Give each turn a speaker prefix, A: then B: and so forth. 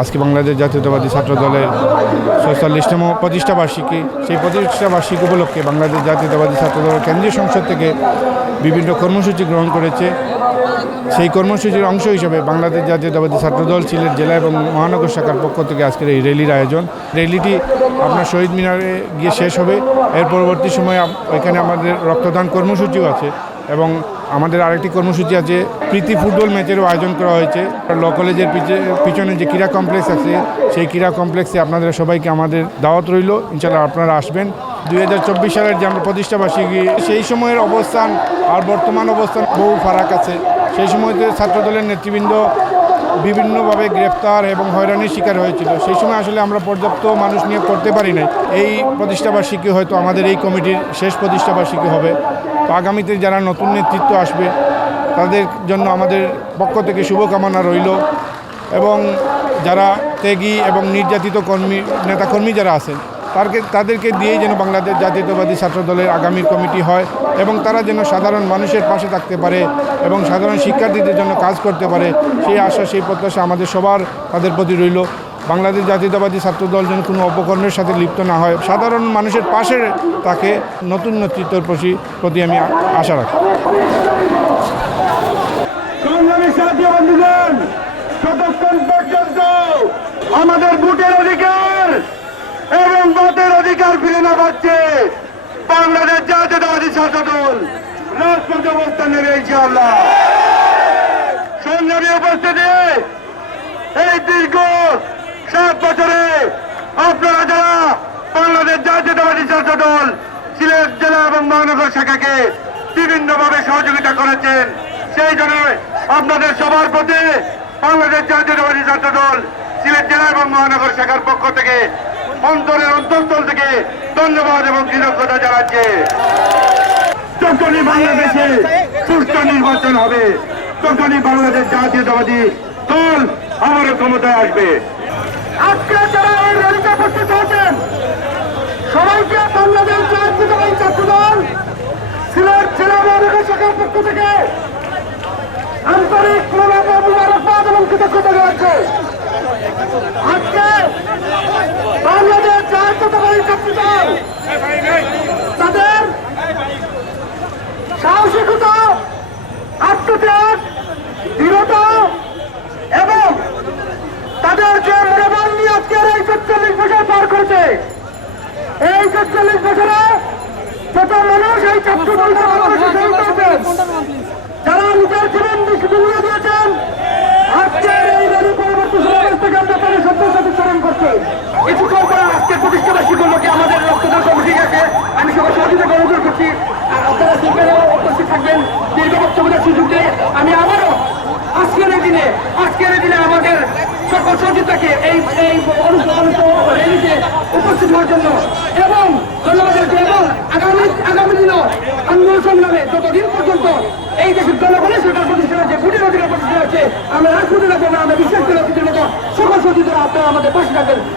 A: আজকে বাংলাদেশ জাতীয়তাবাদী ছাত্র দলের ছয়চল্লিশতম প্রতিষ্ঠা বার্ষিকী সেই প্রতিষ্ঠা বার্ষিকী উপলক্ষে বাংলাদেশ জাতীয়তাবাদী ছাত্র দলের কেন্দ্রীয় সংসদ থেকে বিভিন্ন কর্মসূচি গ্রহণ করেছে। সেই কর্মসূচির অংশ হিসেবে বাংলাদেশ জাতীয়তাবাদী ছাত্র দল সিলেট জেলা এবং মহানগর শাখার পক্ষ থেকে আজকের এই র্যালির আয়োজন। র্যালিটি আপনার শহীদ মিনারে গিয়ে শেষ হবে। এর পরবর্তী সময়ে এখানে আমাদের রক্তদান কর্মসূচিও আছে এবং আমাদের আরেকটি কর্মসূচি আছে, প্রীতি ফুটবল ম্যাচেরও আয়োজন করা হয়েছে। ল কলেজের পিছে- পিছনে যে ক্রীড়া কমপ্লেক্স আছে, সেই ক্রীড়া কমপ্লেক্সে আপনাদের সবাইকে আমাদের দাওয়াত রইল। ইনশাল্লাহ আপনারা আসবেন। দুই হাজার চব্বিশ সালের যে আমরা প্রতিষ্ঠাবার্ষিকী সেই সময়ের অবস্থান আর বর্তমান অবস্থান বহু ফারাক আছে। সেই সময়তে ছাত্রদলের নেতৃবৃন্দ বিভিন্নভাবে গ্রেফতার এবং হয়রানির শিকার হয়েছিল। সেই সময় আসলে আমরা পর্যাপ্ত মানুষ নিয়োগ করতে পারি নাই। এই প্রতিষ্ঠাবার্ষিকী হয়তো আমাদের এই কমিটির শেষ প্রতিষ্ঠাবার্ষিকী হবে। তো আগামীতে যারা নতুন নেতৃত্ব আসবে, তাদের জন্য আমাদের পক্ষ থেকে শুভকামনা রইল এবং যারা ত্যাগী এবং নির্যাতিত কর্মী, নেতাকর্মী যারা আছেন তারকে তাদেরকে দিয়েই যেন বাংলাদেশ জাতীয়তাবাদী ছাত্র দলের আগামীর কমিটি হয় এবং তারা যেন সাধারণ মানুষের পাশে থাকতে পারে এবং সাধারণ শিক্ষার্থীদের জন্য কাজ করতে পারে, সেই আশা, সেই প্রত্যাশা আমাদের সবার, তাদের প্রতি রইল। বাংলাদেশ জাতীয়তাবাদী ছাত্র দল যেন কোনো অপকর্মের সাথে লিপ্ত না হয়, সাধারণ মানুষের পাশে তাকে নতুন নেতৃত্বের প্রতি প্রতি আমি আশা রাখি।
B: আমাদের ভোটের অধিকার এবং মতের অধিকার ফিরে না পাচ্ছে বাংলাদেশ জাতীয়তাবাদী ছাত্র দল রাজপথে অবস্থান নেবে ইনশাআল্লাহ। সংগ্রামী উপস্থিতি, এই দীর্ঘ সাত বছরে আপনারা যারা বাংলাদেশ জাতীয়তাবাদী ছাত্র দল সিলেট জেলা এবং মহানগর শাখাকে বিভিন্নভাবে সহযোগিতা করেছেন, সেই জন্য আপনাদের সবার প্রতি বাংলাদেশ জাতীয়তাবাদী ছাত্র দল সিলেট জেলা এবং মহানগর শাখার পক্ষ থেকে অন্তরের অন্তঃস্থল থেকে ধন্যবাদ এবং কৃতজ্ঞতা জানাচ্ছে। যখনই বাংলাদেশে সুস্থ নির্বাচন হবে, তখনই বাংলাদেশ জাতীয়তাবাদী দল আমারও ক্ষমতায় আসবে। আজকে যারা এই র্যালিতে উপস্থিত হয়েছেন, সবাইকে বাংলাদেশ জাতীয়তাবাদী ছাত্র দল, সিলেট জেলা মহানগর শাখার পক্ষ থেকে আন্তরিক এবং কৃতজ্ঞতা জানাচ্ছে আজকে বাংলাদেশ জাতীয়তাবাদী ছাত্র দল তাদের সাহসিকতা আত্মত্যাগ, দৃঢ়তা এবং তাদের যে মনোবল নিয়ে আজকের এই চল্লিশ বছর পার করেছে, এই চল্লিশ বছরে যত মানুষ এই করেছেন যারা নিজের জীবন বিলিয়ে দিয়েছেন আজকের এই র্যালি পরবর্তী সমাবেশ থেকে আমরা তাদের সত্যের সাথে চরণ করছে কিছুক্ষণ পরে আজকের প্রতিষ্ঠাবাসী গুলোকে আমাদের রক্তদান কমিটি আছে আমি সবাই সহযোগিতা অনুরোধ করছি আর আপনারা সেখানে উপস্থিত থাকবেন দীর্ঘ বক্তব্যের সুযোগ দিয়ে আমি আবারও আজকের আজকের দিনে আমাদের সকল সহযোগিতাকে এই এই র্যালিতে উপস্থিত হওয়ার জন্য এবং ধন্যবাদ এবং আগামী আগামী দিনও আন্দোলন সংগ্রামে যতদিন পর্যন্ত এই দেশের জনগণের সরকার প্রতিষ্ঠা আছে কুটির অধিকার প্রতিষ্ঠা আছে আমরা রাজনীতি রাখব আমরা বিশ্বাস করে অতীতের মতো সকল সহযোগিতা আপনারা আমাদের পাশে থাকবেন।